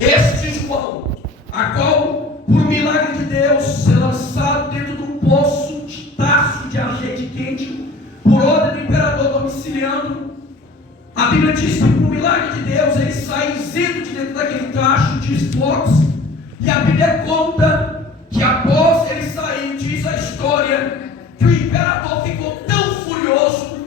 Este João, a qual, por milagre de Deus, é lançado dentro do poço de Tarso de azeite quente, por ordem do imperador Domiciliano, a Bíblia diz que, por milagre de Deus, ele sai isento de dentro daquele tacho de espotos, e a Bíblia conta que após ele sair, diz a história, que o imperador ficou tão furioso,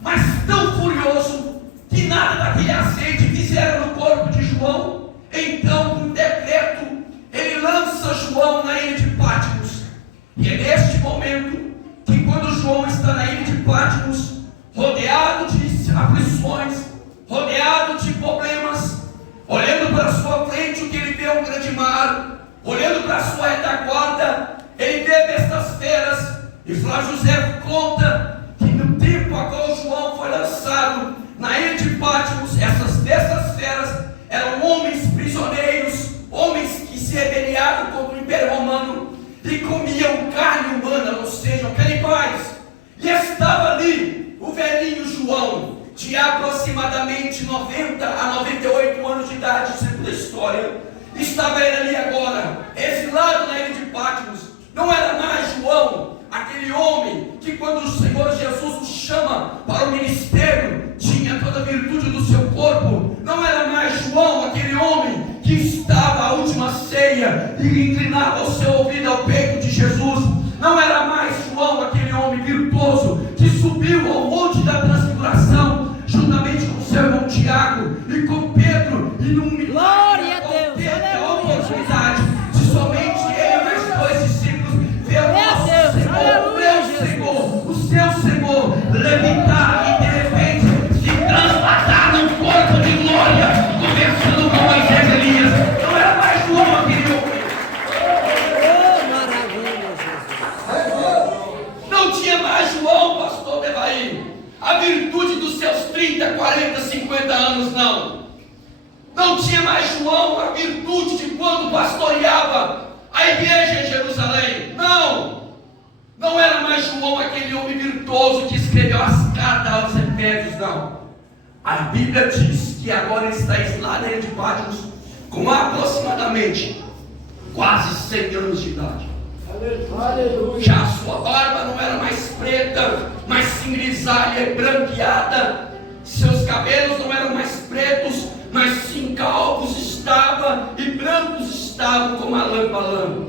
mas tão furioso, que nada daquele azeite fizeram no corpo de João. Então, por decreto, ele lança João na ilha de Patmos. E é neste momento que, quando João está na ilha de Patmos, rodeado de aflições, rodeado de problemas, olhando para a sua frente, o que ele vê é um grande mar, olhando para a sua retaguarda, ele vê bestas feras. E Flávio José conta que no tempo a qual João foi lançado na ilha de Patmos, essas bestas feras eram homens prisioneiros, homens que se rebeliaram contra o Império Romano e comiam carne humana, ou seja, canibais. E estava ali o velhinho João, de aproximadamente 90 a 98 anos de idade, segundo a história. Estava ele ali agora, exilado na ilha de Patmos. Não era mais João, aquele homem que, quando o Senhor Jesus o chama para o ministério, tinha toda a virtude do seu corpo. Não era mais João, aquele homem que estava à última ceia e inclinava o seu ouvido ao peito de Jesus. Não era mais João, aquele homem virtuoso que subiu ao monte da transfiguração, juntamente com seu irmão Tiago e com Pedro, e num milagre teve a oportunidade de somente ele e mais dois discípulos ver o nosso Senhor, o meu Senhor, o seu Senhor, levitar e de repente se transportar num corpo de glória, conversando com Moisés e Elias. Não era mais João, aquele homem. Não tinha mais João, pastor Devaí, a virtude dos seus 30, 40, 50 anos, não. Não tinha mais João a virtude de quando pastoreava a igreja em Jerusalém. Não. Não era mais João aquele homem virtuoso que escreveu as cartas aos Efésios, não. A Bíblia diz que agora ele está exilado na ilha de Patmos com aproximadamente quase 100 anos de idade. Aleluia. Já a sua barba não era mais preta, mas sim grisalha e branqueada. Seus cabelos não eram mais pretos, mas sim calvos estavam e brancos estavam como a lã.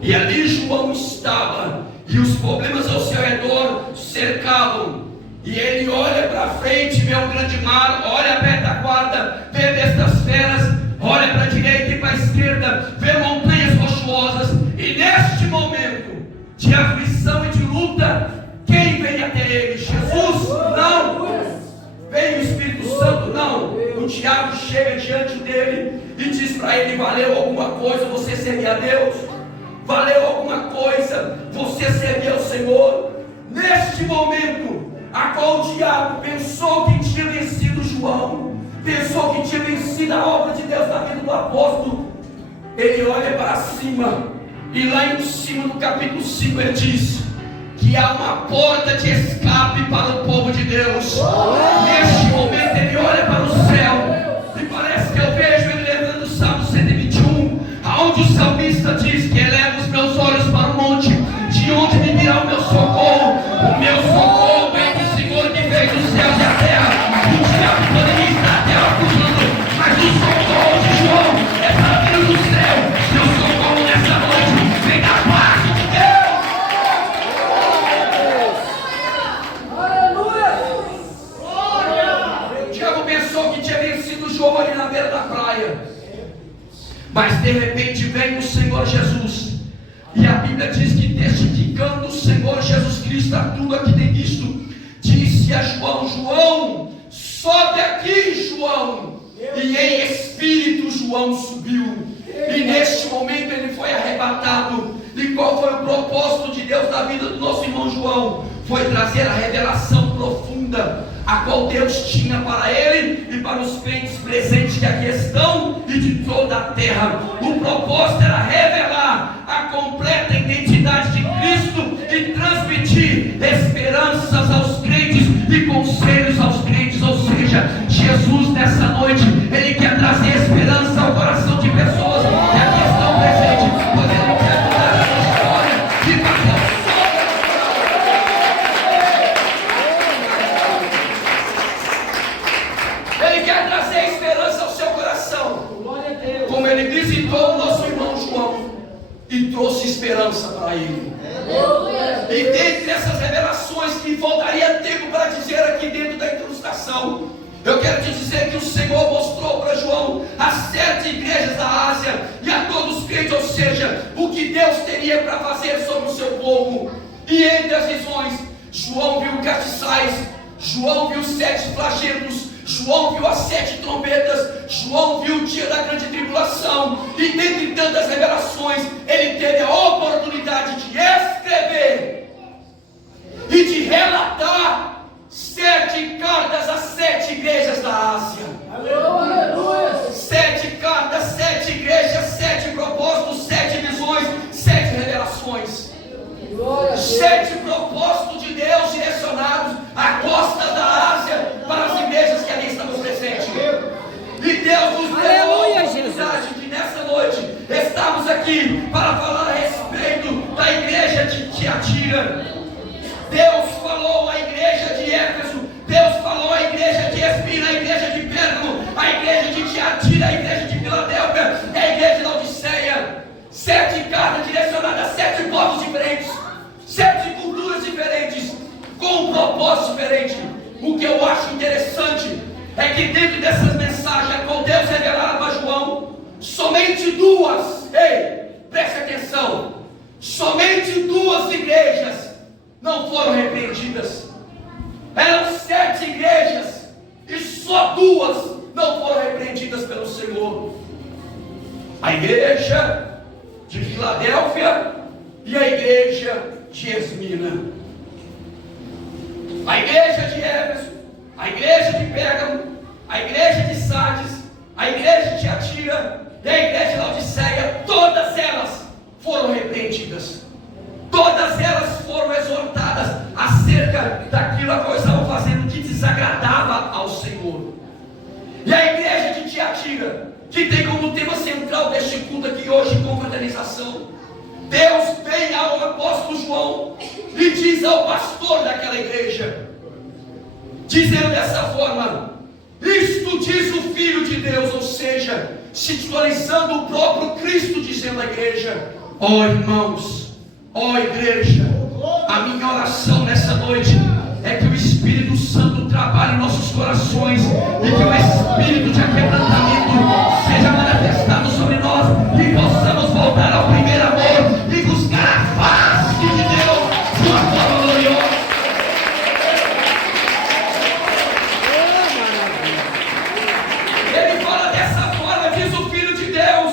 E ali João estava, e os problemas ao seu redor cercavam. E ele olha para frente, vê um grande mar, olha a retaguarda, vê bestas feras, olha para a direita e para a esquerda, vê montanhas rochosas. E neste momento de aflição e de luta, quem vem até ele? Jesus? Não. Vem o Espírito Santo? Não. O diabo chega diante dele e diz para ele: valeu alguma coisa você servir a Deus? Valeu alguma coisa você servir ao Senhor? Neste momento, a qual o diabo pensou que tinha vencido João, pensou que tinha vencido a obra de Deus na vida do apóstolo, ele olha para cima, e lá em cima no capítulo 5 ele diz que há uma porta de escape para o povo de Deus. Neste momento ele olha para o céu, e parece que eu vejo ele lembrando o Salmo 121, aonde o salmista diz que eleva os meus olhos para o monte, de onde me virá o meu socorro. O meu socorro vem do Senhor que fez os céus e a terra. O diabo poderia estar até acusando, mas o socorro de João é para vir do céu. Seu socorro nessa noite vem da parte de Deus. Aleluia! O diabo pensou que tinha vencido João ali na beira da praia, mas de repente vem o Senhor Jesus. E a Bíblia diz que testificando o Senhor Jesus Cristo a tudo a que tem visto, disse a João: João, sobe aqui, João. E em espírito João subiu. E neste momento ele foi arrebatado. E qual foi o propósito de Deus na vida do nosso irmão João? Foi trazer a revelação profunda, a qual Deus tinha para ele e para os crentes presentes que aqui estão e de toda a terra. O propósito era revelar a completa identidade de Cristo e transmitir esperanças aos crentes e conselhos aos crentes. Ou seja, Jesus nessa noite, Ele quer trazer esperança ao coração de e trouxe esperança para ele. E dentre essas revelações que faltaria tempo para dizer aqui dentro da ilustração, eu quero te dizer que o Senhor mostrou para João as 7 igrejas da Ásia e a todos os crentes, ou seja, o que Deus teria para fazer sobre o seu povo. E entre as visões, João viu castiçais, João viu 7 flagelos, João viu as 7 trombetas, João viu o dia da grande tribulação, e dentre tantas revelações, ele teve a oportunidade de escrever e de relatar 7 cartas às 7 igrejas da Ásia. Aleluia. 7 cartas, 7 igrejas, 7 propósitos, 7 visões, 7 revelações. 7 propósitos de Deus direcionados à costa da Ásia para as igrejas que ali estavam presentes. E Deus nos deu a oportunidade de nessa noite estarmos aqui para falar a respeito da igreja de Tiatira. Deus falou à igreja de Éfeso, Deus falou à igreja de Esmirna, a igreja de Pérgamo, a igreja de Tiatira, a igreja de Filadélfia, a igreja de Laodiceia. 7 cartas direcionadas a 7 povos diferentes, 7 culturas diferentes, com um propósito diferente. O que eu acho interessante é que dentro dessas mensagens, a qual Deus revelava a João, somente 2, preste atenção, somente 2 igrejas não foram repreendidas. Eram 7 igrejas e só 2 não foram repreendidas pelo Senhor: a igreja de Filadélfia e a igreja de Esmirna. A igreja de Éfeso, a igreja de Pérgamo, a igreja de Sardes, a igreja de Tiatira e a igreja de Laodiceia, todas elas foram repreendidas. Todas elas foram exortadas acerca daquilo a qual estavam fazendo que desagradava ao Senhor. E a igreja de Tiatira, que tem como tema central deste culto aqui hoje, confraternização, Deus vem ao apóstolo João e diz ao pastor daquela igreja, dizendo dessa forma: isto diz o Filho de Deus, ou seja, se titularizando o próprio Cristo, dizendo à igreja: ó irmãos, ó igreja, a minha oração nessa noite é que o Espírito Santo trabalhe em nossos corações e que o Espírito de aquebrantamento seja manifestado sobre nós e possamos voltar ao primeiro amor e buscar a face de Deus de uma forma gloriosa. Ele fala dessa forma, diz o Filho de Deus,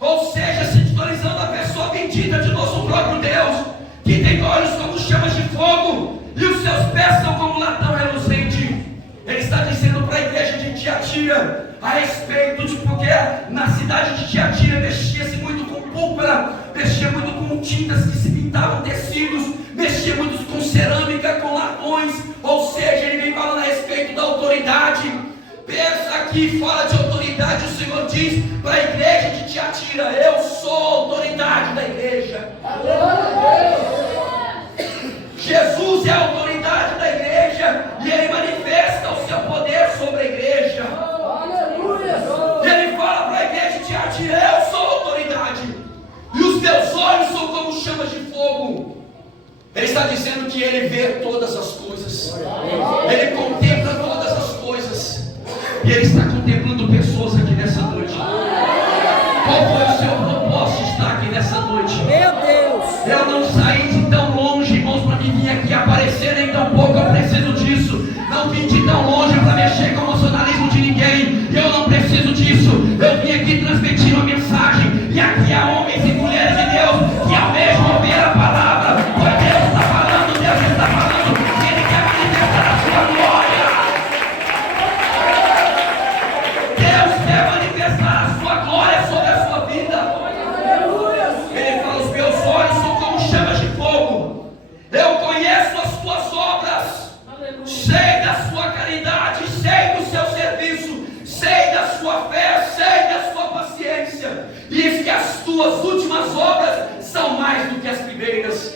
ou seja, se titularizando a pessoa bendita de nosso próprio Deus, que tem olhos como chamas de fogo e os seus pés são como latão reluzente. Ele está dizendo para a igreja de Tiatira a respeito de porque na cidade de Tiatira mexia-se muito com púrpura, mexia muito com tintas que se pintavam tecidos, mexia muito com cerâmica, com latões, ou seja, ele vem falando a respeito da autoridade. Pensa aqui, fala de autoridade, o Senhor diz para a igreja de Tiatira: eu sou a autoridade da igreja. Jesus é a autoridade da igreja e Ele manifesta o seu poder sobre a igreja. Ele fala para a igreja de Tiatira: eu sou a autoridade e os teus olhos são como chamas de fogo. Ele está dizendo que Ele vê todas as coisas, Ele contempla todas as coisas, e Ele está contemplando pessoas aqui nessa noite. Qual foi o seu propósito de estar aqui nessa noite? Meu Deus! Eu não saí de tão longe, irmãos, para me vir aqui aparecer, nem tão pouco eu preciso disso. Não vim de tão longe para mexer com o emocionalismo de ninguém. Eu não preciso disso. Eu vim aqui transmitir uma mensagem. E aqui há homens e mulheres de Deus que almejam ouvir a palavra. Pois Deus está falando, Deus está falando. Ele quer manifestar a sua glória. Deus quer manifestar a sua glória sobre a sua vida. Ele fala: os meus olhos são como chamas de fogo. Eu conheço as tuas obras. Sei da sua caridade, sei do seu serviço, sei da sua fé, sei da sua paciência. E eis que as tuas últimas obras são mais do que as primeiras.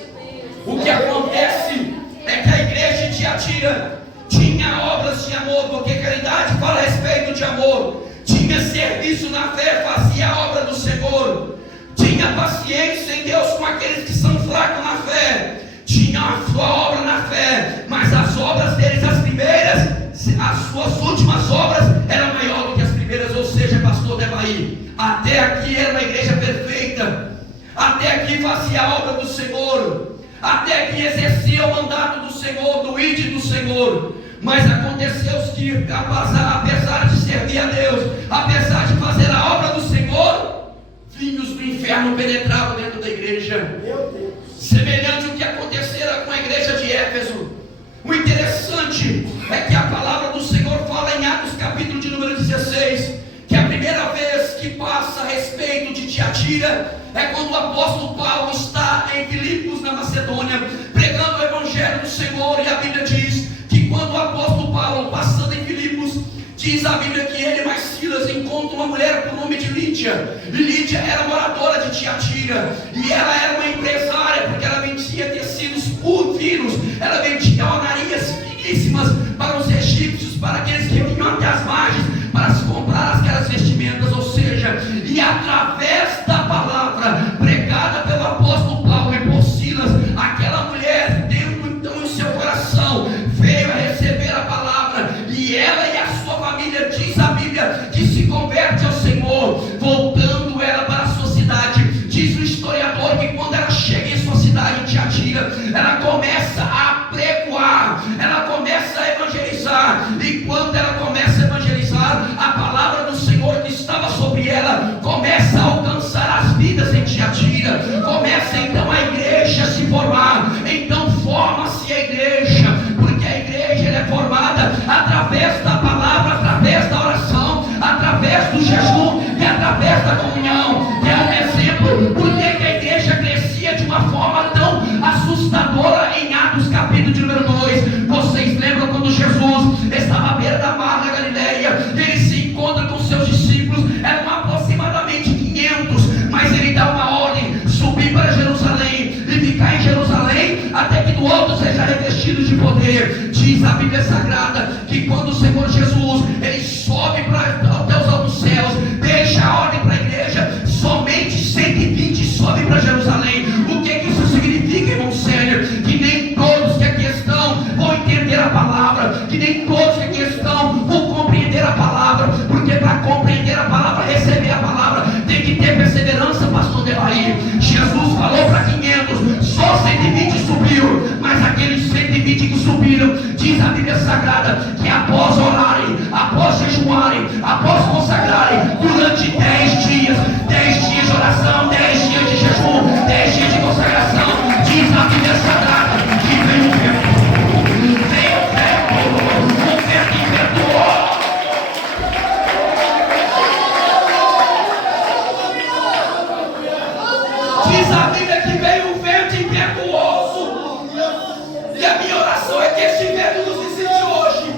O que acontece é que a igreja de Tiatira tinha obras de amor, porque caridade fala a respeito de amor. Tinha serviço na fé, fazia a obra do Senhor. Tinha paciência em aqueles que são fracos na fé, tinham a sua obra na fé, mas as obras deles, as primeiras, as suas últimas obras eram maiores do que as primeiras. Ou seja, pastor Devaí, até aqui era uma igreja perfeita, até aqui fazia a obra do Senhor, até aqui exercia o mandato do Senhor, do ide do Senhor. Mas aconteceu que, apesar de servir a Deus, apesar de fazer a obra do Senhor, vinhos do inferno penetravam dentro da igreja. Semelhante ao que acontecera com a igreja de Éfeso. O interessante é que a palavra do Senhor fala em Atos capítulo de número 16, que a primeira vez que passa a respeito de Tiatira é quando o apóstolo Paulo está em Filipos, na Macedônia, pregando o evangelho do Senhor. E a Bíblia diz que quando o apóstolo Paulo, passando em Filipos, diz a Bíblia que ele mais Silas encontra uma mulher por nome de Lídia. E Lídia era moradora de Tiatira, e ela era uma empresária, porque ela vendia tecidos finos, ela vendia honrarias finíssimas para os egípcios, para aqueles que vinham até as margens para se comprar aquelas vestimentas. Ou seja, e através da palavra pregada pelo apóstolo Paulo e por Silas, aquela mulher dentro então em seu coração veio a receber a palavra, e ela e a sua família, diz a Bíblia, que se converte ao Senhor, voltando ela para a sua cidade. Diz o historiador que quando ela chega em sua cidade, Tiatira, ela começa a pregoar, ela começa a evangelizar, e quando ela começa a evangelizar, a palavra do Senhor que estava sobre ela começa a alcançar as vidas em Tiatira, começa então a igreja a se formar. Então forma-se a igreja, porque a igreja ela é formada através da palavra, através da oração, através do jejum e através da comunhão. É um exemplo porque que a igreja crescia de uma forma tão assustadora em Atos capítulo de número 2. Vocês lembram quando Jesus estava à beira da mar da Galileia, ele se encontra com seus discípulos, eram aproximadamente 500, mas ele dá uma ordem: subir para Jerusalém e ficar em Jerusalém até que do alto seja revestido de poder. Diz a Bíblia Sagrada que quando o Senhor Jesus ele sobe até os altos céus, deixa a ordem para a igreja, somente 120 sobem para Jerusalém. O que isso significa, irmão Sênior? Que nem todos que aqui estão vão entender a palavra, que nem todos que aqui estão vão compreender a palavra, porque para compreender a palavra, receber a palavra, tem que ter perseverança, pastor Devaí. Jesus falou para 500, só 120 subiu, mas aqueles 120 que subiram, diz a Bíblia Sagrada, que após orarem, após jejuarem, após consagrarem, durante 10 dias de oração, 10 dias de jejum, 10 dias de consagração, diz a Bíblia Sagrada que veio o vento impetuoso. Diz a Bíblia que veio um vento impetuoso, e a minha oração é que esse vento nos visite hoje.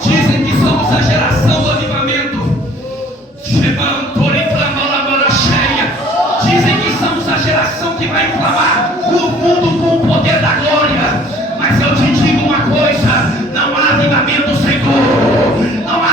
Dizem que somos a geração do avivamento. Dizem que somos a geração que vai inflamar o mundo com o poder da glória. Mas eu te digo uma coisa: não há avivamento sem dor, não há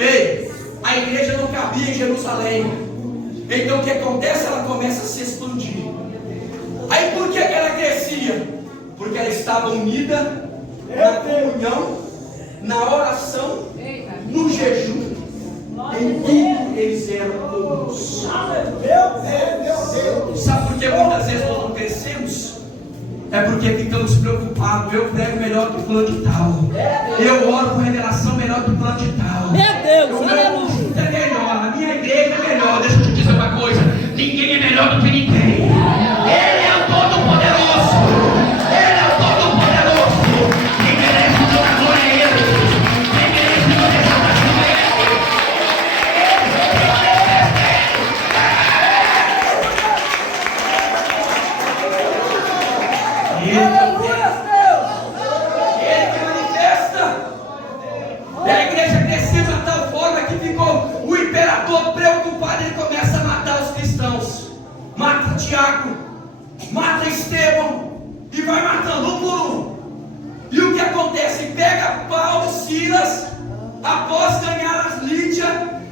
Ei, a igreja não cabia em Jerusalém. Então o que acontece? Ela começa a se expandir. Aí por que ela crescia? Porque ela estava unida na comunhão, na oração, no jejum. Em tudo eles eram comuns. Sabe por que muitas vezes nós não crescemos? É porque ficamos preocupados. Eu prego melhor que fulano de tal. Eu oro com revelação melhor que fulano de tal. Meu Deus, o meu conjunto é melhor. A minha igreja é melhor. Deixa eu te dizer uma coisa. Ninguém é melhor do que ninguém. Ele é o Todo-Poderoso. Ele é o Todo-Poderoso. Quem merece toda a glória é Ele. Quem merece toda a exaltação é Ele. Ele que manifesta. E a igreja cresceu de tal forma que ficou o imperador preocupado. Ele começa a matar os cristãos. Mata Tiago, mata Estevão e vai matando um por um. E o que acontece? Pega Paulo e Silas, após ganhar as Lídia,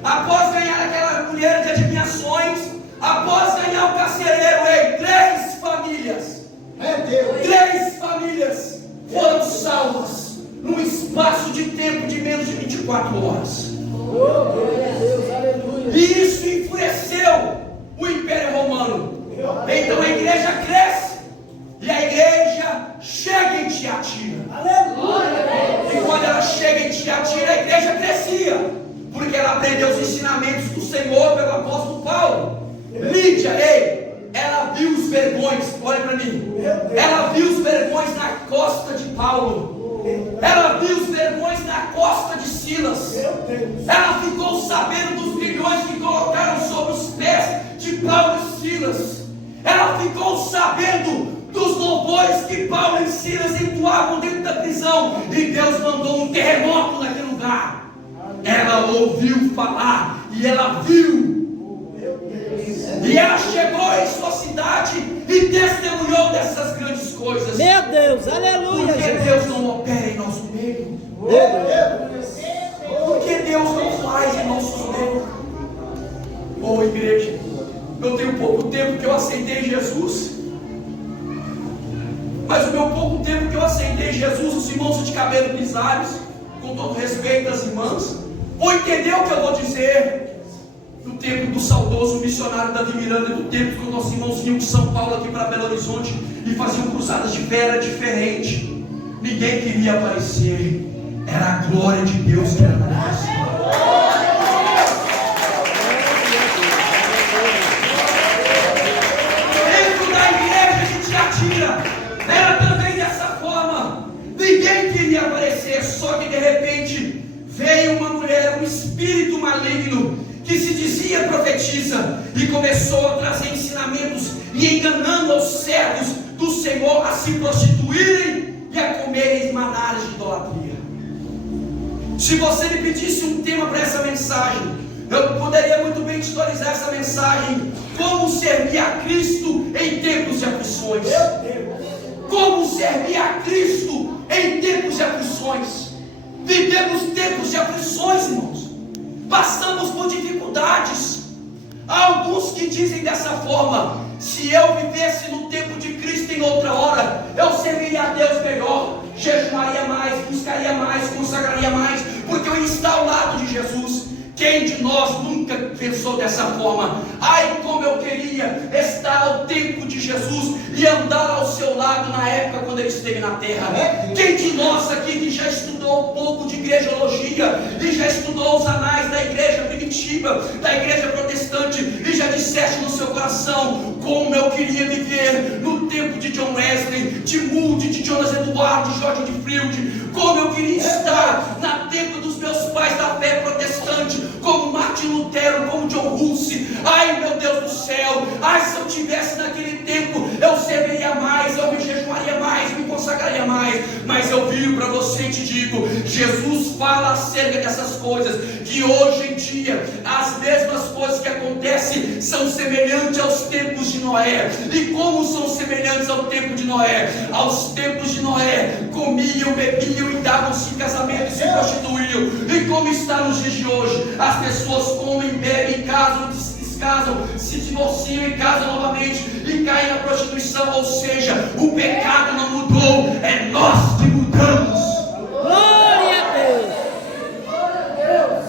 após ganhar aquela mulher de adivinhações, após ganhar o carcereiro, 3 famílias. 3 famílias foram salvas num espaço de tempo de menos de 24 horas. E isso enfureceu o Império Romano. Então a igreja cresce e a igreja chega em Tiatira. E quando ela chega em Tiatira, a igreja crescia, porque ela aprendeu os ensinamentos do Senhor pelo apóstolo Paulo. Lídia, ela viu os vergões, olha para mim. Ela viu os vergões na costa de Paulo. Ela viu os vergões na costa de Silas. Ela ficou sabendo dos grilhões que colocaram sobre os pés de Paulo e Silas. Ela ficou sabendo dos louvores que Paulo e Silas entoavam dentro da prisão. E Deus mandou um terremoto naquele lugar. Ela ouviu falar e ela viu. E ela chegou em sua cidade e testemunhou dessas grandes coisas. Meu Deus, aleluia. Porque Jesus. Deus não opera em nosso meio. Porque Deus não faz em nosso meio. Ô igreja, eu tenho pouco tempo que eu aceitei Jesus. Mas o meu pouco tempo que eu aceitei Jesus, os irmãos de cabelo pisados, com todo respeito às irmãs, vão entender o que eu vou dizer. No tempo do saudoso missionário Davi Miranda, do tempo que os nossos irmãos vinham de São Paulo aqui para Belo Horizonte e faziam cruzadas de fé, era diferente. Ninguém queria aparecer. Era a glória de Deus que era manifestada. Dentro da igreja de Tiatira era também dessa forma. Ninguém queria aparecer, só que de repente veio uma mulher, um espírito maligno, que se dizia profetisa, e começou a trazer ensinamentos e enganando aos servos do Senhor a se prostituírem e a comerem manares de idolatria. Se você me pedisse um tema para essa mensagem, eu poderia muito bem titularizar essa mensagem: como servir a Cristo em tempos de aflições. Como servir a Cristo em tempos de aflições. Vivemos tempos de aflições, irmãos. Passamos por dificuldades. Há alguns que dizem dessa forma: se eu vivesse no tempo de Cristo em outra hora, eu serviria a Deus melhor, jejuaria mais, buscaria mais, consagraria mais, porque eu ia estar ao lado de Jesus. Quem de nós nunca pensou dessa forma? Ai, como eu queria estar ao tempo de Jesus e andar ao seu lado na época quando ele esteve na terra. Quem de nós aqui que já estudou um pouco de igrejologia e já estudou os anais da igreja primitiva, da igreja protestante, e já disseste no seu coração: como eu queria viver no tempo de John Wesley, de Moody, de Jonas Eduardo, de George de Field, como eu queria estar na tempo dos meus pais da fé protestante, como Martin Lutero, como John Hussey. Ai, meu Deus do céu, ai, se eu tivesse naquele tempo, eu serviria mais, eu me jejuaria mais, me consagraria consagraria mais. Mas eu viro para você e te digo: Jesus fala acerca dessas coisas, que hoje em dia as mesmas coisas que acontecem são semelhantes aos tempos de Noé. E como são semelhantes ao tempo de Noé? Aos tempos de Noé, comiam, bebiam e davam-se em casamento e se prostituíam. E como está nos dias de hoje? As pessoas comem, bebem, casam, descasam, se divorciam e casam novamente e caem na prostituição. Ou seja, o pecado não mudou, é nós que mudamos. Glória a Deus!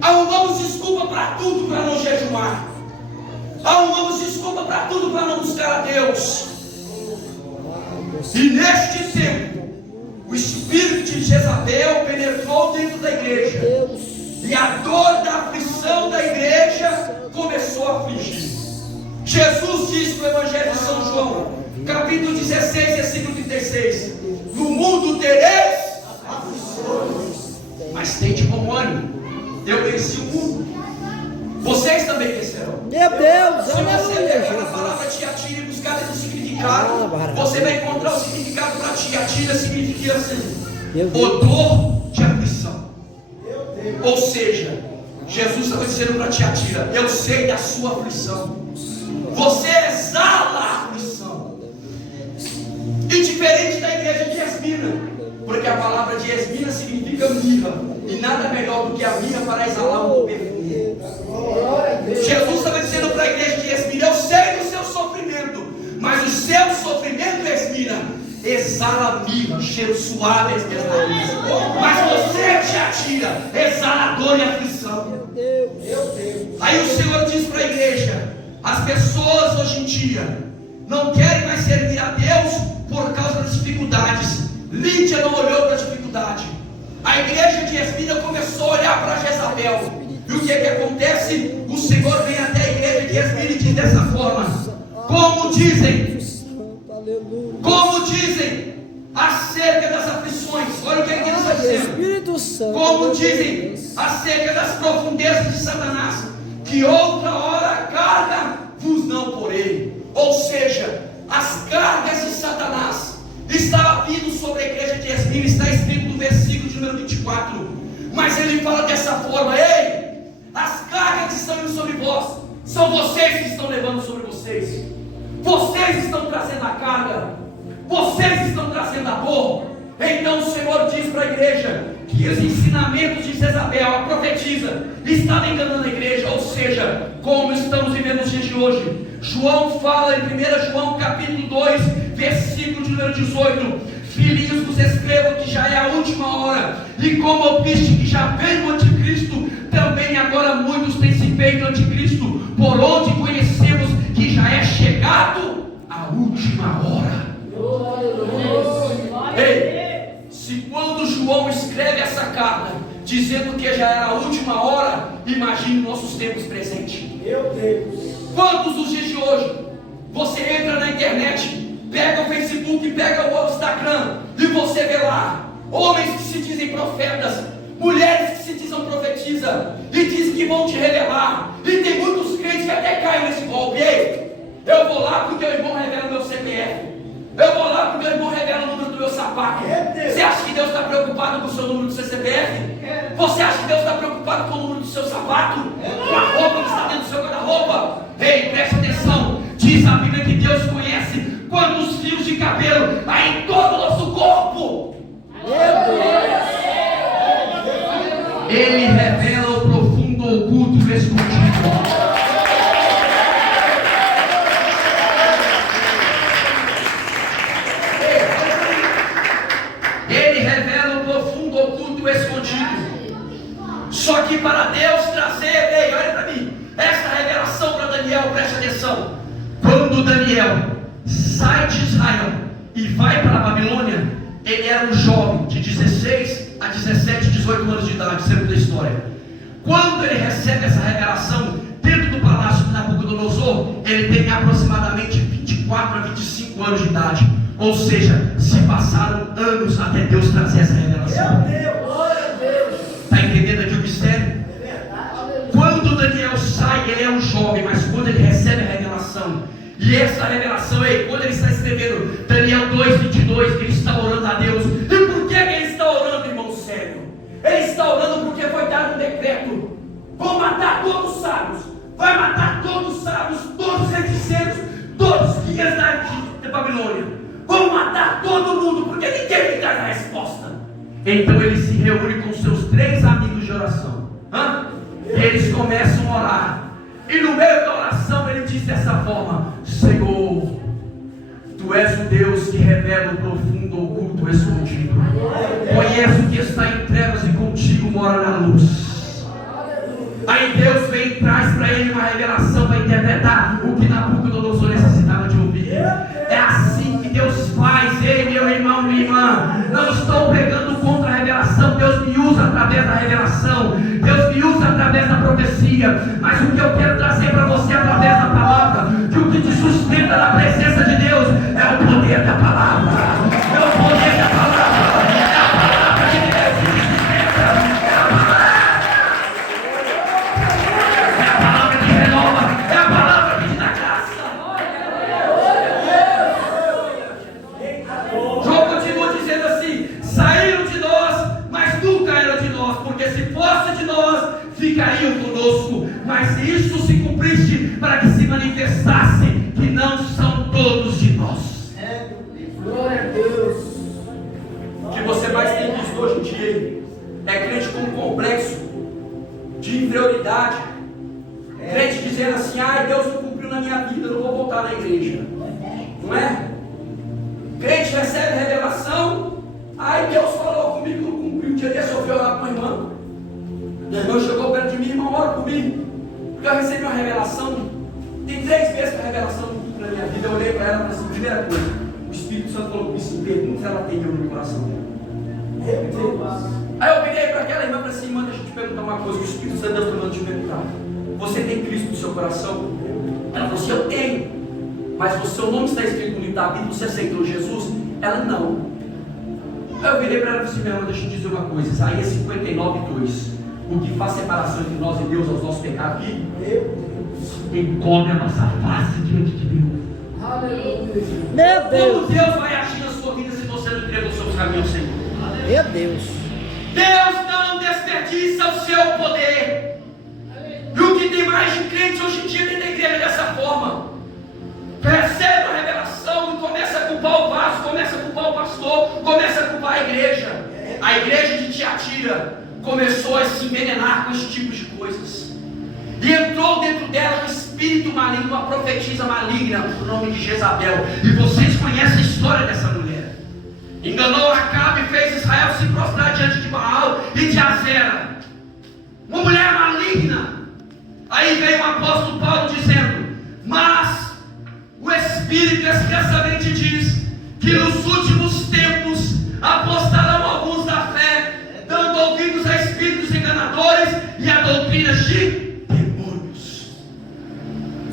Arrumamos desculpa para tudo para não jejuar. Arrumamos desculpa para tudo para não buscar a Deus. E neste tempo, o espírito de Jezabel penetrou dentro da igreja. E a dor da aflição da igreja começou a afligir. Jesus disse no Evangelho de São João, capítulo 16, versículo 36: no mundo tereis aflições, mas tende bom ânimo, eu venci o mundo. Vocês também vencerão. Meu Deus, Se você aleluia, pegar a Jesus. palavra Tiatira e buscar esse significado, você vai encontrar o significado para Tiatira. Significa assim: odor de aflição. Ou seja, Jesus estava dizendo para Tiatira: eu sei da sua aflição, você exala a aflição. E diferente da igreja de Esmina, porque a palavra de Esmina significa mirra, e nada melhor do que a mirra para exalar um perfume. Jesus estava dizendo para a igreja de Esmina: eu sei do seu sofrimento, mas o seu sofrimento, Esmina, exala mirra, cheiro suave às minhas narinas. Mas você, Tiatira, exala dor e aflição. Aí o Senhor diz para a igreja: as pessoas hoje em dia não querem mais servir a Deus por causa das dificuldades. Lídia não olhou para a dificuldade. A igreja de Esmina começou a olhar para Jezabel. E o que é que acontece? O Senhor vem até a igreja de Esmina e diz dessa forma: como dizem acerca das aflições. Olha o que ele está dizendo. Como dizem acerca das profundezas de Satanás, que outra hora a carga vos não porei. Ou seja, as cargas de Satanás estavam vindo sobre a igreja de Esmina. Está escrito no versículo de número 24. Mas ele fala dessa forma: ei, as cargas que estão indo sobre vós, são vocês que estão levando sobre vocês. Vocês estão trazendo a carga, vocês estão trazendo a dor. Então o Senhor diz para a igreja que os ensinamentos de Jezabel, a profetisa, estavam enganando a igreja. Ou seja, como estamos vivendo nos dias de hoje. João fala em 1 João capítulo 2, versículo de número 18: filhinhos, vos escrevo que já é a última hora, e como ouviste que já veio o anticristo, também agora muitos têm se feito anticristo, por onde conhecemos que já é chegado a última hora. Ei, se quando João escreve essa carta dizendo que já era a última hora, imagine nossos tempos presentes. Quantos dos dias de hoje você entra na internet, pega o Facebook, pega o Instagram, e você vê lá homens que se dizem profetas, mulheres que se dizem profetisa, e dizem que vão te revelar. E tem muitos crentes que até caem nesse golpe. Ei, eu vou lá porque o irmão revela o meu CPF, eu vou lá porque o irmão revela o número do meu sapato. Você acha que Deus está preocupado com o seu número do seu CPF? Você acha que Deus está preocupado com o número do seu sapato? Com a roupa que está dentro do seu guarda-roupa? Ei, preste atenção. Diz a Bíblia que Deus conhece quantos fios de cabelo há em todo o nosso corpo. Ele revela o profundo, oculto, escondido. Ele revela o profundo, oculto, escondido. Só que para Deus trazer, ei, olha para mim, essa revelação para Daniel, preste atenção. Quando Daniel sai de Israel e vai para a Babilônia, ele era um jovem de 16 a 17, 18 anos de idade, segundo a história. Quando ele recebe essa revelação dentro do palácio de Nabucodonosor, ele tem aproximadamente 24 a 25 anos de idade. Ou seja, se passaram anos até Deus trazer essa revelação. Meu Deus, glória a Deus. Está entendendo aqui o mistério? É verdade. Quando Daniel sai, ele é um jovem, mas quando ele recebe a revelação, e essa revelação, quando ele está escrevendo Daniel 2:22, decreto: vão matar todos os sábios, vai matar todos os sábios, todos os feiticeiros, todos os guias da Babilônia, vão matar todo mundo, porque ninguém me traz a resposta. Então ele se reúne com seus 3 amigos de oração. Eles começam a orar, e no meio da oração ele diz dessa forma: Senhor, Tu és o Deus que revela o profundo oculto escondido. Conhece o que está em trevas e contigo mora na luz. Aí Deus vem e traz para ele uma revelação para interpretar o que Nabucodonosor necessitava de ouvir. É assim que Deus faz. Ei, meu irmão, minha irmã, não estou pregando contra a revelação. Deus me usa através da revelação, Deus me usa através da profecia. Mas o que eu quero trazer para você através da palavra, que o que te sustenta na presença de Deus é o poder da palavra. É o poder da palavra. É a palavra que te sustenta. É a palavra que renova. É a palavra que te dá graça. João continua dizendo assim: saíram de nós, mas nunca eram de nós, porque se fosse de nós, ficariam conosco. Mas se isso se cumprisse, para que se manifestasse que não são todos de nós. Glória a Deus. O que você mais tem visto hoje em dia é crente com um complexo de inferioridade, crente dizendo assim: ai, Deus não cumpriu na minha vida, eu não vou voltar na igreja. Não é? Crente recebe revelação: ai, Deus falou comigo, não cumpriu. Um dia desse eu fui orar com uma irmã, e a irmã chegou perto de mim: irmão, ora comigo, porque eu recebi uma revelação. Tem 3 meses que a revelação não cumpriu na minha vida. Eu olhei para ela e falei assim: primeira coisa, o Espírito Santo falou comigo assim, pergunta se ela tem eu no coração dela. Aí eu peguei para aquela irmã e falei assim: irmã, deixa eu te perguntar uma coisa, o Espírito Santo Deus está mandando te perguntar: você tem Cristo no seu coração? Ela falou assim: eu tenho. Mas o seu nome está escrito no livro da Bíblia, você aceitou Jesus? Ela: não. Aí eu virei para ela e falei assim: minha irmã, deixa eu te dizer uma coisa, Isaías 59:2, o que faz separação entre nós e Deus, aos nossos pecados, que encobre a nossa face diante de Deus. Meu Deus. Como Deus vai agir na sua vida se você não entregou os seus caminhos ao Senhor? Meu Deus. Deus não desperdiça o seu poder. E o que tem mais de crentes hoje em dia dentro da igreja dessa forma: recebe a revelação e começa a culpar o vaso, começa a culpar o pastor, começa a culpar a igreja. A igreja de Tiatira começou a se envenenar com esse tipo de coisas, e entrou dentro dela um espírito maligno, uma profetisa maligna, por nome de Jezabel. E vocês conhecem a história dessa mulher. Enganou Acabe e fez Israel se prostrar diante de Baal e de Azera. Uma mulher maligna. Aí veio o apóstolo Paulo dizendo: mas o Espírito expressamente diz que nos últimos tempos apostarão alguns da fé, dando ouvidos a espíritos enganadores e a doutrinas de demônios.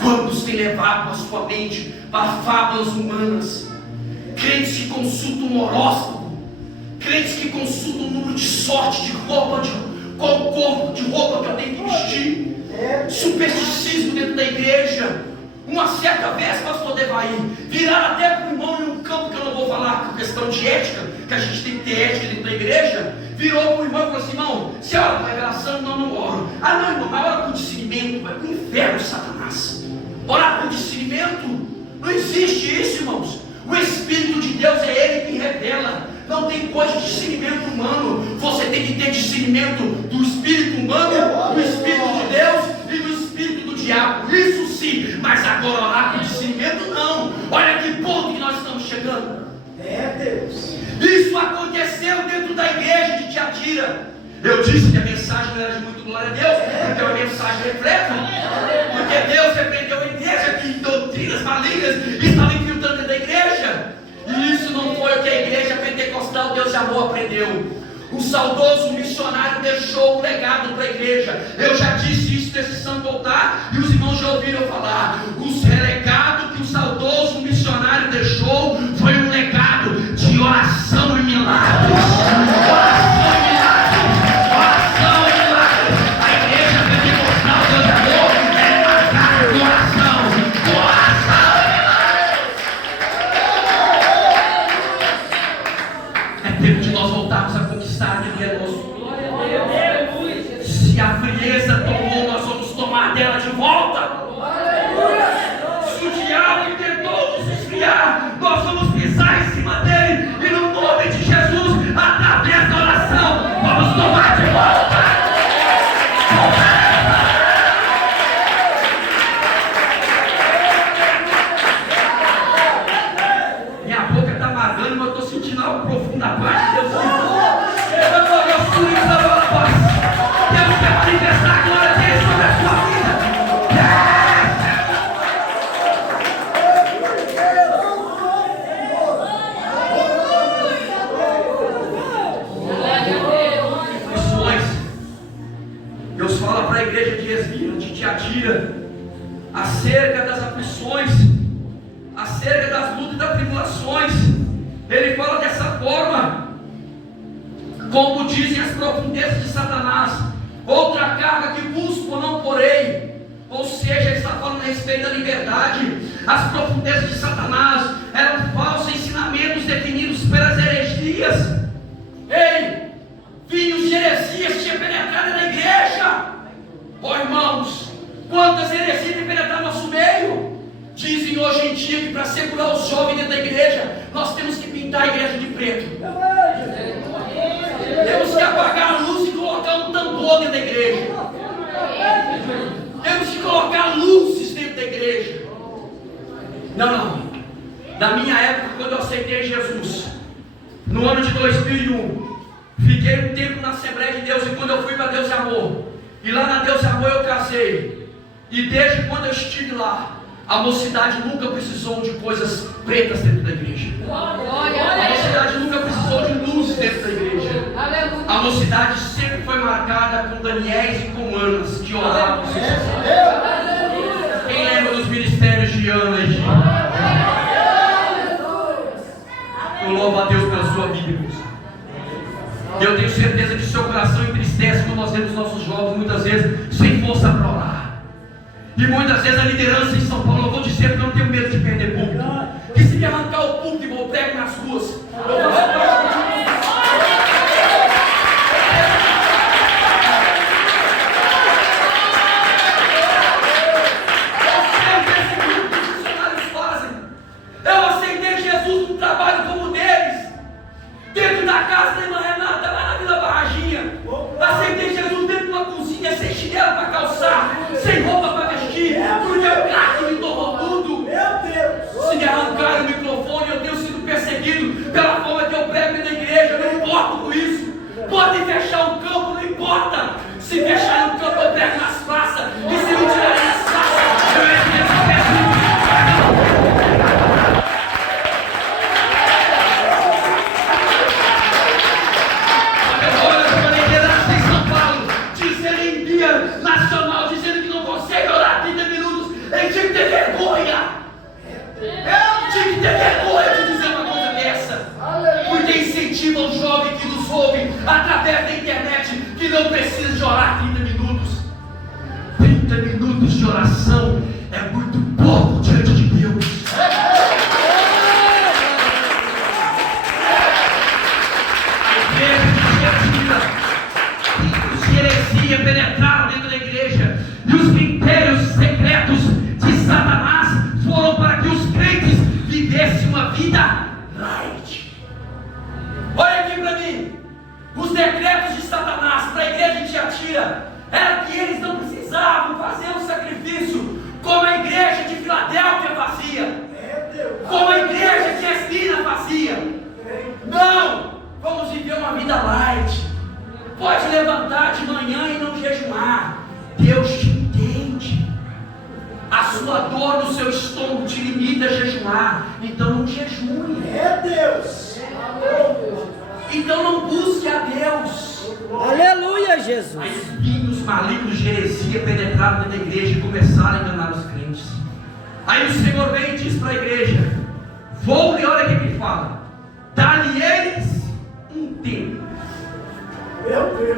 Quantos têm levado a sua mente para fábulas humanas? Crentes que consultam um horóscopo, crentes que consultam o número de sorte, de roupa, qual corpo de roupa que eu tenho que vestir, supersticismo dentro da igreja. Uma certa vez, pastor Devair, viraram até para o irmão em um campo que eu não vou falar por questão de ética, que a gente tem que ter ética dentro da igreja. Virou para o irmão e falou assim: irmão, você ora com revelação? Não, não oro. Ah, não, irmão, mas ora com discernimento. Vai para o inferno, Satanás. Orar com discernimento? Não existe isso, irmãos. O Espírito de Deus é Ele que revela. Não tem coisa de discernimento humano. Você tem que ter discernimento do Espírito humano, do Espírito de Deus e do Espírito do diabo. Isso sim, mas agora orar com discernimento não. Olha que ponto que nós estamos chegando. Deus. Isso aconteceu dentro da igreja de Tiatira. Eu disse que a mensagem não era de muito glória a Deus, porque é uma mensagem repleta. Porque Deus repreendeu a igreja que doutrinas malignas estavam infiltrando dentro da igreja. E isso não foi o que a igreja pentecostal Deus de amor aprendeu. O saudoso missionário deixou um legado para a igreja. Eu já disse isso nesse Santo Altar e os irmãos já ouviram falar. O legado que o saudoso missionário deixou foi um legado de oração e milagres. Oração e milagres. Oração e milagres. A igreja pentecostal Deus de amor é marcada por oração. Oração e milagres. É tempo de nós voltarmos a conquistar aquilo que é nosso. Se a aliança tomou, nós vamos tomar dela de volta. Se o diabo tentou nos desviar, nós vamos pisar em cima dele, e no nome de Jesus, através da oração, vamos tomar de volta. Minha boca está magando, mas eu estou sentindo algo profundo da paz de Deus. Deus quer manifestar a glória dele sobre a sua vida. Deus fala para a igreja de Esmina, de Tiatira, acerca das aflições, acerca das lutas e das tribulações. Ele fala dessa forma: como dizem as profundezas de Satanás, outra carga que busco não porei. Ou seja, ele está falando a respeito da liberdade. As profundezas de Satanás eram falsos ensinamentos definidos pelas heresias. Ei, vinhos de heresias tinham penetrado na igreja. Ó irmãos, quantas heresias têm penetrado no nosso meio? Dizem hoje em dia que para segurar os jovens dentro da igreja, nós temos que pintar a igreja de preto. Temos que apagar a luz e colocar um tambor dentro da igreja. Temos que colocar luzes dentro da igreja. Não. Na minha época, quando eu aceitei Jesus, no ano de 2001, fiquei um tempo na Assembleia de Deus. E quando eu fui para Deus e Amor, e lá na Deus e Amor eu casei. E desde quando eu estive lá, a mocidade nunca precisou de coisas pretas dentro da igreja. A mocidade nunca precisou de luzes dentro da igreja. A mocidade sempre foi marcada com Daniéis e com Anas que oravam. Quem lembra dos ministérios de Ana e de? Eu louvo a Deus pela sua vida, irmãos. Eu tenho certeza que seu coração entristece quando nós vemos nossos jovens muitas vezes sem força para orar. E muitas vezes a liderança em São Paulo, eu vou dizer porque eu não tenho medo de perder público, que se me arrancar o público, eu prego nas ruas. Eu faço parte de eu aceitei Jesus num trabalho como o deles, dentro da casa da irmã Renata, lá na Vila Barraginha. Aceitei Jesus dentro de uma cozinha, sem chinelo para calçar, sem roupa para vestir, porque o craque me tomou tudo. Se me arrancaram o microfone, eu tenho sido perseguido pela forma que eu prego na igreja, eu não importo com isso. Podem fechar um campo, não importa. Se fechar um campo, eu prego nas praças, e se me tirarem nas praças, eu entro nessa peça. Nacional dizendo que não consegue orar 30 minutos, ele tinha que ter vergonha. Eu tinha que ter vergonha de dizer uma coisa dessa, porque incentiva o jovem que nos ouve através da internet que não precisa de orar 30 minutos. 30 minutos de oração é muito pouco diante de Deus. Penetraram dentro da igreja, e os mistérios secretos de Satanás foram para que os crentes vivessem uma vida light. Olha aqui para mim, os decretos de Satanás para a igreja de Tiatira era que eles não precisavam fazer um sacrifício como a igreja de Filadélfia fazia, como a igreja de Esmina fazia. Não, vamos viver uma vida light. Pode levantar de manhã e não jejumar. Deus te entende. A sua dor no seu estômago te limita a jejuar. Então não jejue. Deus. Então não busque a Deus. Aleluia, Jesus. Aí espinhos malignos de heresia penetraram dentro da igreja e começaram a enganar os crentes. Aí o Senhor vem e diz para a igreja: vou-lhe, olha o que ele fala, dar-lhe-eis um tempo.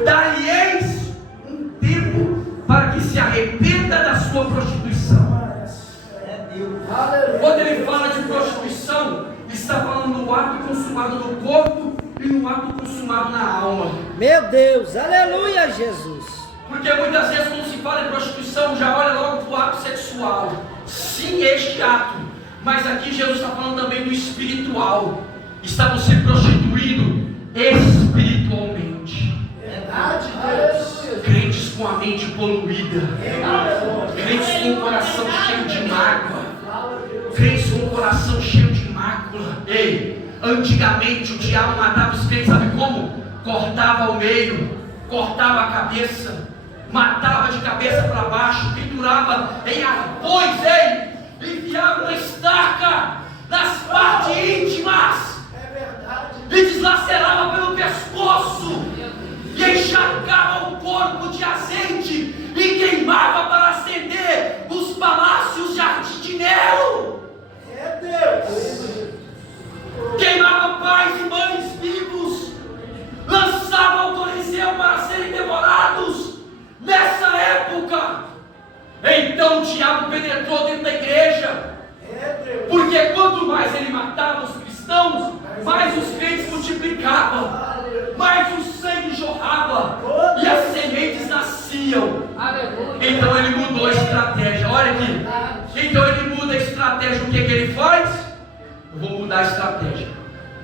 Dar-lhe-eis um tempo para que se arrependa da sua prostituição. Quando ele fala de prostituição, está falando no ato consumado no corpo e no ato consumado na alma. Meu Deus, aleluia, Jesus. Porque muitas vezes quando se fala em prostituição, já olha logo para o ato sexual. Sim, este ato. Mas aqui Jesus está falando também do espiritual. Estamos se prostituindo espiritualmente. Verdade, Deus. Crentes com a mente poluída. Crentes com o coração cheio de mágoa. Crentes com o coração cheio de mácula. Ei, antigamente o diabo matava os crentes, sabe como? Cortava ao meio, cortava a cabeça, matava de cabeça para baixo, pendurava em arpões, enfiava uma estaca nas partes íntimas, e deslacerava pelo pescoço, e encharcava o corpo de azeite, e queimava para acender os palácios jardineiros. Queimava pais e mães vivos, lançava ao Coliseu para serem devorados. Nessa época, então o diabo penetrou dentro da igreja, porque quanto mais ele matava os cristãos, mais os crentes multiplicavam, mais o sangue jorrava e as sementes nasciam. Então ele mudou a estratégia. Olha aqui, então ele muda a estratégia. O que ele faz? Eu vou mudar a estratégia.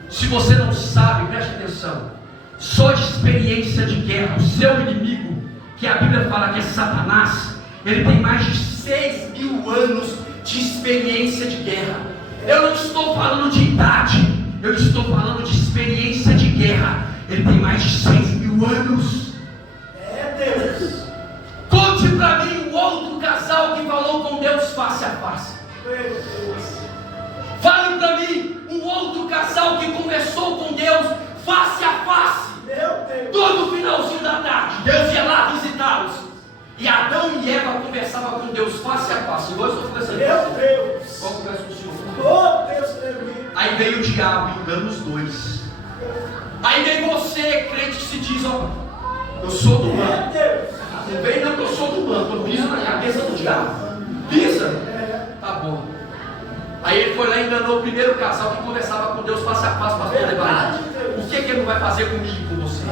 Se você não sabe, preste atenção. Só de experiência de guerra, o seu inimigo, que a Bíblia fala que é Satanás, ele tem mais de 6.000 anos de experiência de guerra. Eu não estou falando de idade, eu estou falando de experiência de guerra. Ele tem mais de 6.000 anos. Deus. Conte para mim um outro casal que falou com Deus face a face. Fale para mim um outro casal que conversou com Deus face a face. Todo finalzinho da tarde, Deus ia lá visitá-los. E Adão e Eva conversavam com Deus face a face. Igual eu estou conversando com você. Qual conversa com o Senhor? Aí veio o diabo e engana os dois. Aí vem você, crente que se diz, ó, eu sou do manto. Não vem não que eu sou do manto, eu piso na cabeça do diabo. Pisa? Tá bom. Aí ele foi lá e enganou o primeiro casal que conversava com Deus face a face, pastor Levar. O que ele não vai fazer comigo e com você?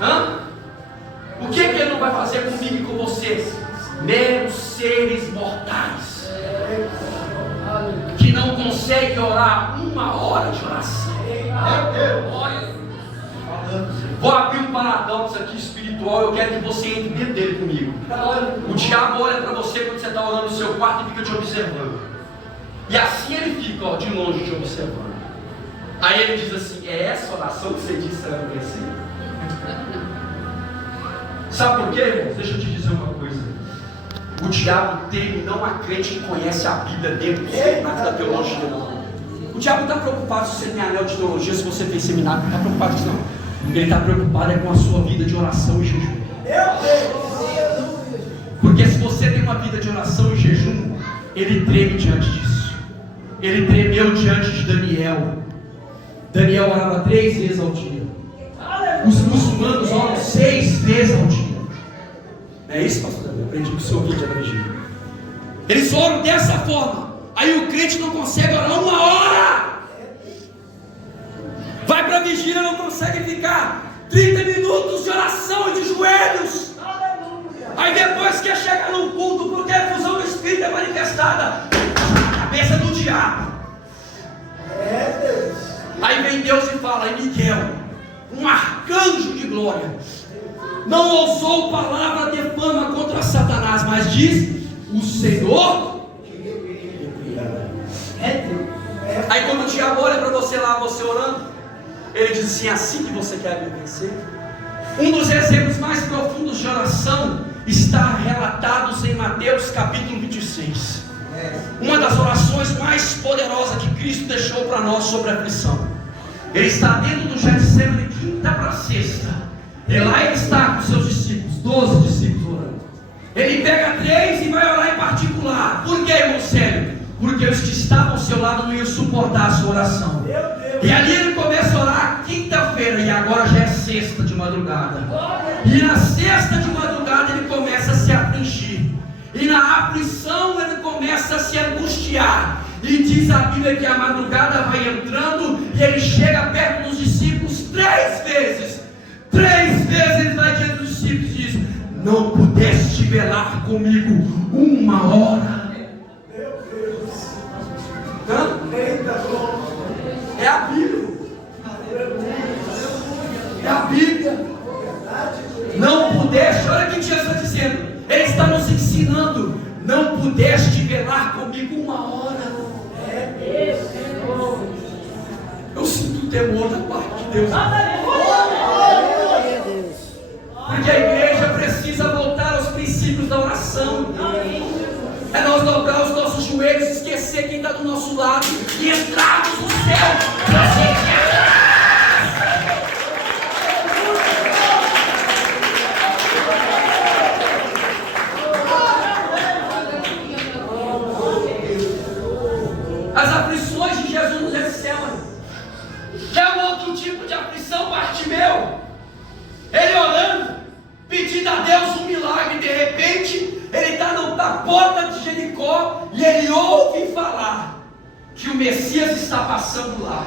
Hã? O que ele não vai fazer comigo e com vocês? Meros seres mortais que não conseguem orar 1 hora de oração. Vou abrir um paradoxo aqui espiritual. Eu quero que você entre dentro dele comigo. O diabo olha para você quando você está orando no seu quarto e fica te observando. E assim ele fica, ó, de longe te observando. Aí ele diz assim: é essa oração que você disse que você vai vencer? Sabe por quê, irmãos? Deixa eu te dizer uma coisa. O diabo teme não a crente que conhece a Bíblia dentro do seminário da teologia, não. O diabo não está preocupado se você tem anel de teologia, se você tem seminário, não está preocupado com isso, não. Ele está preocupado com a sua vida de oração e jejum. Porque se você tem uma vida de oração e jejum, ele treme diante disso. Ele tremeu diante de Daniel. Daniel orava 3 vezes ao dia. Os muçulmanos oram 6 vezes ao dia. Não é isso, pastor? Eu aprendi com o seu vídeo da vigília. Eles oram dessa forma. Aí o crente não consegue orar 1 hora. Vai para a vigília, não consegue ficar 30 minutos de oração e de joelhos. Aí depois que chega no culto, porque a fusão do Espírito é manifestada, a cabeça do diabo. Aí vem Deus e fala: e Miguel, um arcanjo de glória, não ousou palavra de fama contra Satanás, mas diz: o Senhor. Aí quando o diabo olha para você lá, você orando, ele diz assim: assim que você quer me vencer. Um dos exemplos mais profundos de oração está relatados em Mateus capítulo 26. Uma das orações mais poderosas que Cristo deixou para nós sobre a aflição. Ele está dentro do Getsemane, quinta para sexta. E lá ele está com seus discípulos, 12 discípulos orando. Ele pega 3 e vai orar em particular. Por que, irmão Célio? Porque os que estavam ao seu lado não iam suportar a sua oração. E ali ele começa a orar quinta-feira, e agora já é sexta de madrugada. E na sexta de madrugada ele começa a se afligir. E na aflição ele começa a se angustiar. E diz a Bíblia que a madrugada vai entrando e ele chega perto dos discípulos 3 vezes. 3 vezes ele vai diante dos discípulos não pudeste velar comigo uma hora. Meu Deus. Hã? Eita, É a Bíblia. É a Bíblia. Não pudeste, olha o que Jesus está dizendo. Ele está nos ensinando. Não pudeste velar comigo uma hora. Eu sinto o temor da parte de Deus. Porque a igreja precisa voltar aos princípios da oração. É nós dobrar os nossos joelhos, esquecer quem está do nosso lado e entrarmos no céu. As aflições de Jesus nos Getsemane. Já um outro tipo de aflição, Bartimeu. Ele orando, pedindo a Deus um milagre. De repente, ele está na porta de Jericó e ele ouve falar que o Messias está passando lá.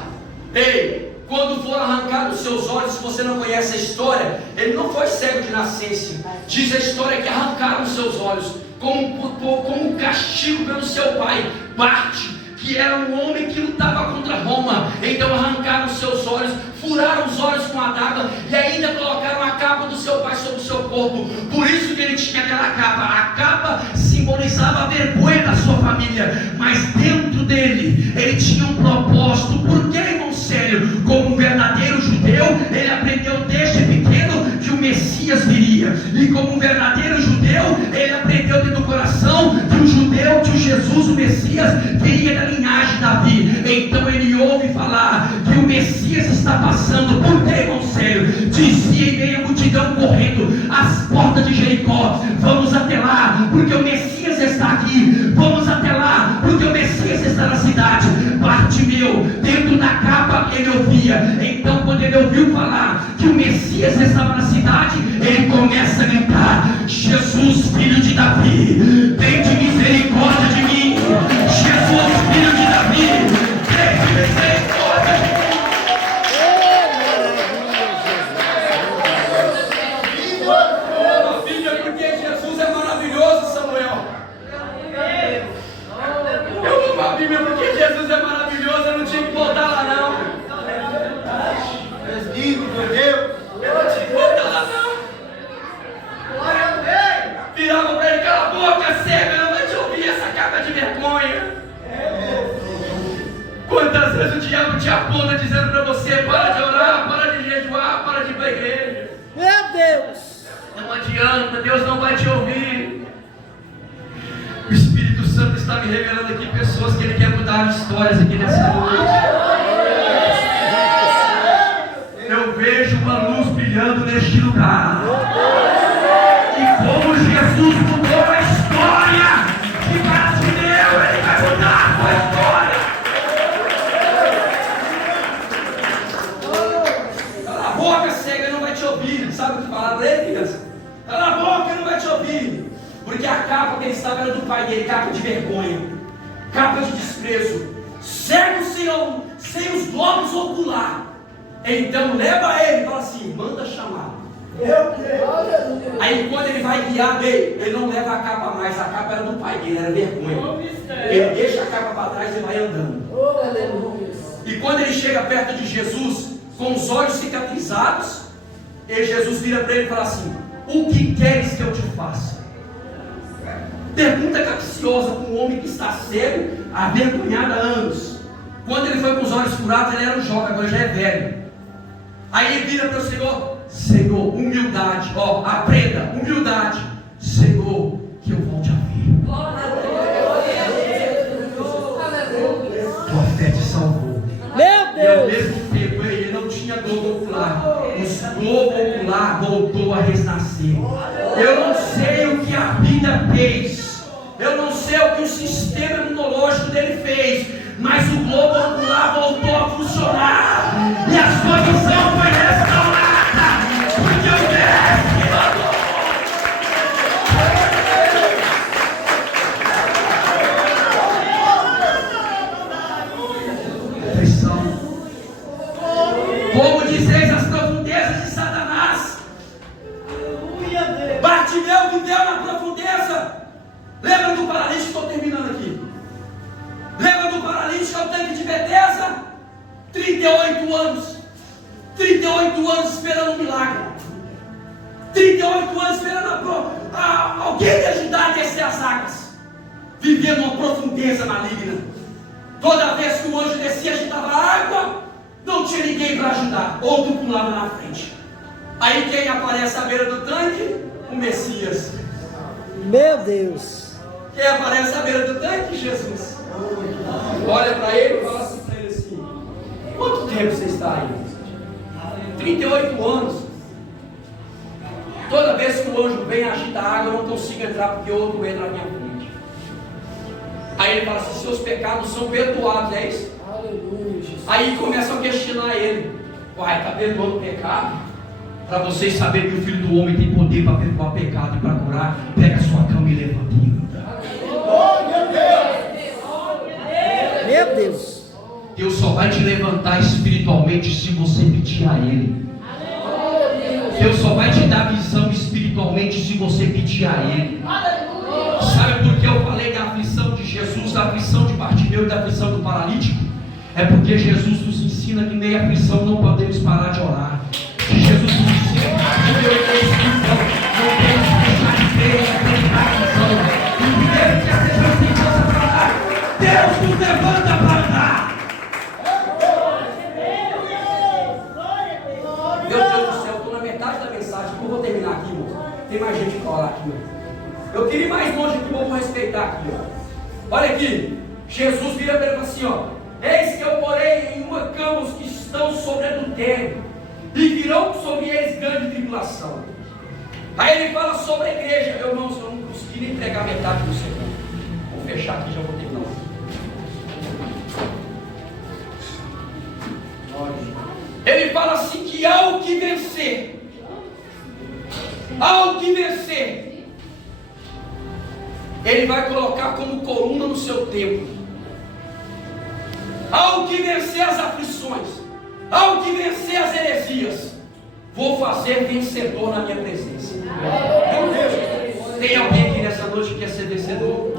Ei, quando for arrancar os seus olhos, se você não conhece a história, ele não foi cego de nascença. Diz a história que arrancaram os seus olhos como castigo pelo seu pai, Barte, que era um homem que lutava contra Roma. Então arrancaram os seus olhos, furaram os olhos com a adaga e ainda colocaram a capa do seu pai sobre o seu corpo. Por isso que ele tinha aquela capa. A capa simbolizava a vergonha da sua família, mas dentro dele, ele tinha um propósito. Por que, irmão Célio? Como um verdadeiro judeu, ele aprendeu desde pequeno que o Messias viria. E como um verdadeiro judeu, ele aprendeu dentro do coração que o judeu, que o Jesus, o Messias, viria da linhagem de Davi. Então ele ouve falar que o Messias está passando. Por que, irmão Célio? Dizia em meio à multidão correndo às portas de Jericó: vamos até lá, porque o Messias está aqui. Vamos até lá, porque o Messias está na cidade. Bartimeu, dentro da capa, ele ouvia. Então quando ele ouviu falar que o Messias estava na cidade, ele começa a gritar: Jesus, filho de Davi, tem de misericórdia de mim. Jesus, filho de Davi, tem de misericórdia de mim. A Bíblia, porque Jesus é maravilhoso, Samuel. Eu amo a Bíblia porque Jesus é maravilhoso. Eu não tinha que voltar lá não. Eu não tinha que voltar lá não. Virava para ele: cala a boca, cega, não vai te ouvir essa capa de vergonha. Quantas vezes o diabo te aponta dizendo para você: para de orar, para de jejuar, para de ir para a igreja. Meu Deus! Não adianta, Deus não vai te ouvir. O Espírito Santo está me revelando aqui pessoas que Ele quer mudar histórias aqui nessa noite. Eu vejo uma luz brilhando neste lugar. E como Jesus mudou a história de Bartimeu, Ele vai mudar a sua história. Cala a boca, cega, não vai te ouvir. Sabe o que falaram para ele, criança? Cala a boca, não vai te ouvir. Porque a capa que ele estava era do pai dele, capa de vergonha, capa de desprezo, cego sem os globos ocular. Então leva ele e fala assim: manda chamar. Meu Deus. Aí quando ele vai guiar, ele não leva a capa mais. A capa era do pai dele, era vergonha. Ele deixa a capa para trás e vai andando. Oh, aleluia. E quando ele chega perto de Jesus, com os olhos cicatrizados, Jesus vira para ele e fala assim: o que queres que eu te faça? Pergunta capciosa para um homem que está cego, avergonhado há anos. Quando ele foi com os olhos furados, ele era um jovem, agora já é velho. Aí ele vira para o Senhor: Senhor, humildade, aprenda, humildade. Senhor, que eu volte a ver. Tua fé te salvou. Meu E ao Deus! mesmo tempo ele não tinha globo ocular. O globo ocular voltou a renascer. Eu não sei o que a vida fez. Eu não sei o que o sistema imunológico dele fez. Mas o globo ocular voltou a funcionar. E a sua visão foi restaurada. Porque o mestre mandou. Aflição. Como dizeis as profundezas de Satanás. Bartimeu estou terminando aqui. Lembra do paralítico ao tanque de Betesda? 38 anos. 38 anos esperando um milagre. 38 anos esperando alguém lhe ajudar a descer as águas. Vivendo uma profundeza maligna. Toda vez que o anjo descia, agitava a água, não tinha ninguém para ajudar. Outro pulava na frente. Aí quem aparece à beira do tanque? O Messias. Meu Deus. Quem aparece à beira do tanque? Jesus. Olha para ele e fala assim para ele assim: quanto tempo você está aí? 38 anos. Toda vez que o anjo vem agita a água, eu não consigo entrar porque outro entra na minha frente. Aí ele fala assim: seus pecados são perdoados, é isso? Aleluia, Jesus. Aí começam a questionar ele: uai, está perdoando o pecado? Para vocês saberem que o Filho do Homem tem poder para perdoar pecado e para curar, pega a sua cama e levanta. Oh, meu Deus! Meu Deus. Deus só vai te levantar espiritualmente se você pedir a Ele. Deus só vai te dar visão espiritualmente se você pedir a Ele. Sabe por que eu falei da aflição de Jesus, da aflição de Bartimeu e da aflição do paralítico? É porque Jesus nos ensina que em meio à aflição não podemos parar de orar. Que Jesus nos ensina que em meio à aflição não podemos deixar de crer e acreditar na visão. E primeiro que a pessoa tem coisa para dar, Deus nos levanta para dar. Meu Deus do céu, eu estou na metade da mensagem, eu vou terminar aqui, irmão. Tem mais gente para orar aqui, irmão. Eu queria ir mais longe aqui, vou respeitar aqui, ó. Olha aqui, Jesus vira para ele e fala assim, ó: eis que eu porei em uma cama os que estão sobre adultério, e virão sobre eles grande tribulação. Aí ele fala sobre a igreja. Eu não consegui nem entregar metade do segundo. Vou fechar aqui, já vou terminar. Ele fala assim que ao que vencer, ele vai colocar como coluna no seu templo. Ao que vencer as aflições, ao que vencer as heresias, vou fazer vencedor na minha presença. Tem alguém aqui nessa noite que quer ser vencedor?